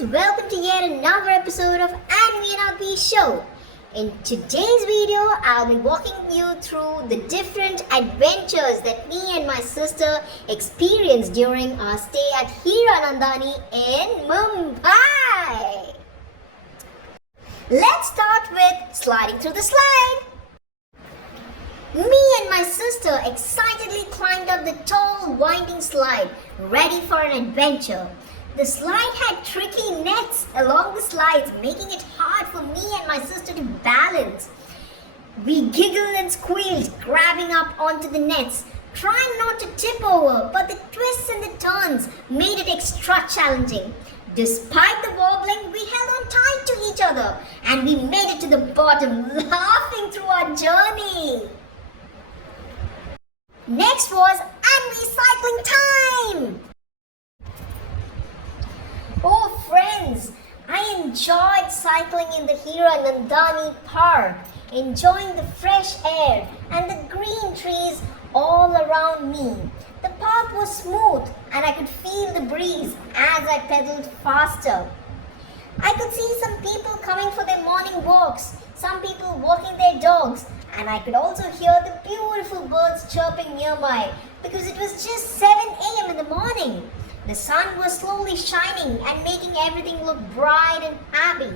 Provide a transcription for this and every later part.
friends, welcome to yet another episode of Anvi and Advi show. In today's video, I'll be walking you through the different adventures that me and my sister experienced during our stay at Hiranandani in Mumbai. Let's start with sliding through the slide. Me and my sister excitedly climbed up the tall, winding slide, ready for an adventure. The slide had tricky nets along the slides, making it hard for me and my sister to balance. We giggled and squealed, grabbing up onto the nets, trying not to tip over, but the twists and the turns made it extra challenging. Despite the wobbling, we held on tight to each other and we made it to the bottom, laughing through our journey. Next was Anvi cycling time! Oh friends, I enjoyed cycling in the Hiranandani park, enjoying the fresh air and the green trees all around me. The path was smooth and I could feel the breeze as I pedaled faster. I could see some people coming for their morning walks, some people walking their dogs, and I could also hear the beautiful birds chirping nearby because it was just 7 a.m. in the morning. The sun was slowly shining and making everything look bright and happy.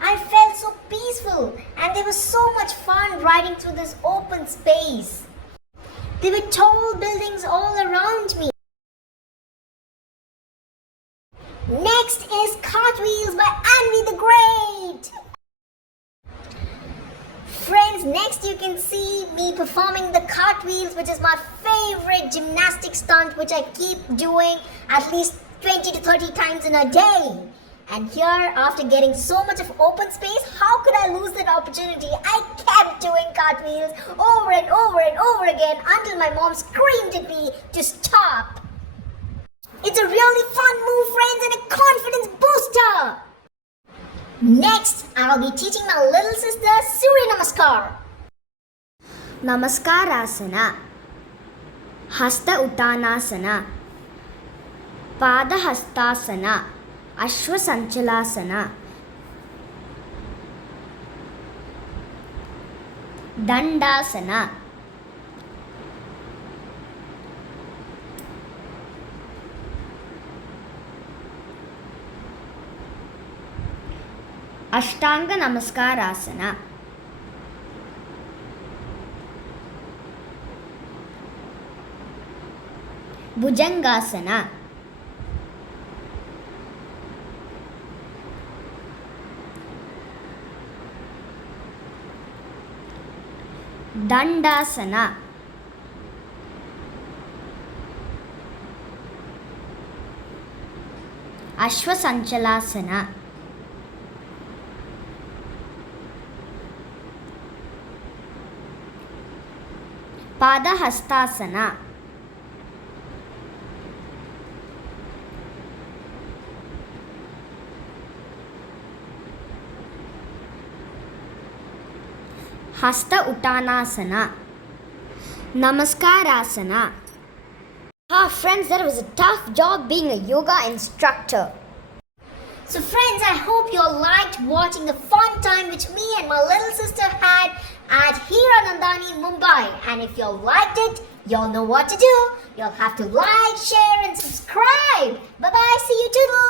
I felt so peaceful and there was so much fun riding through this open space. There were tall buildings all around me. Next is Cartwheels by Anvi the Great. Friends, next you can see me performing the cartwheels, which is my favorite gymnastic stunt, which I keep doing at least 20 to 30 times in a day. And here, after getting so much of open space, how could I lose that opportunity? I kept doing cartwheels over and over and over again until my mom screamed at me to stop. It's a really fun move, friends, and a confidence booster. Next, I'll be teaching my little sister Surya Namaskar. Namaskarasana, Hasta Uttanasana, Pada Hastasana, Ashwa Sanchalasana, Dandasana, Ashtanga Namaskarasana, Bhujangasana, Dandasana, Ashwa Sanchalasana, Pada Hastasana, Hasta Uttanasana, Namaskarasana. Friends, that was a tough job being a yoga instructor. So friends, I hope you all liked watching the fun time which me and my little sister had at Hiranandani, Mumbai. And if you all liked it, you all know what to do. You'll have to like, share and subscribe. Bye-bye. See you, toodles.